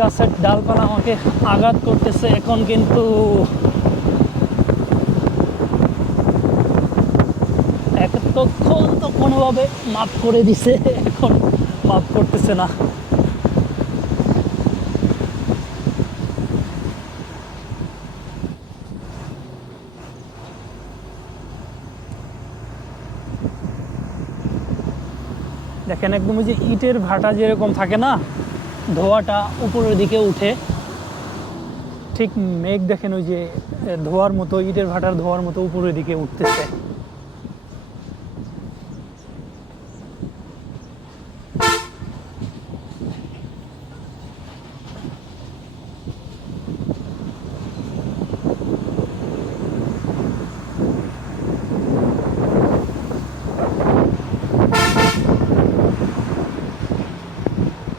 গাছের ডালপালা আমাকে আঘাত করতেছে। এখন কিন্তু এতক্ষণ তো কোনোভাবে মাফ করে দিছে, এখন মাফ করতেছে না। দেখেন একদম ওই যে ইটের ভাটা যেরকম থাকে না, ধোঁয়াটা উপরের দিকে উঠে, ঠিক মেঘ দেখেন ওই যে ধোঁয়ার মতো, ইটের ভাটার ধোঁয়ার মতো উপরের দিকে উঠতেছে।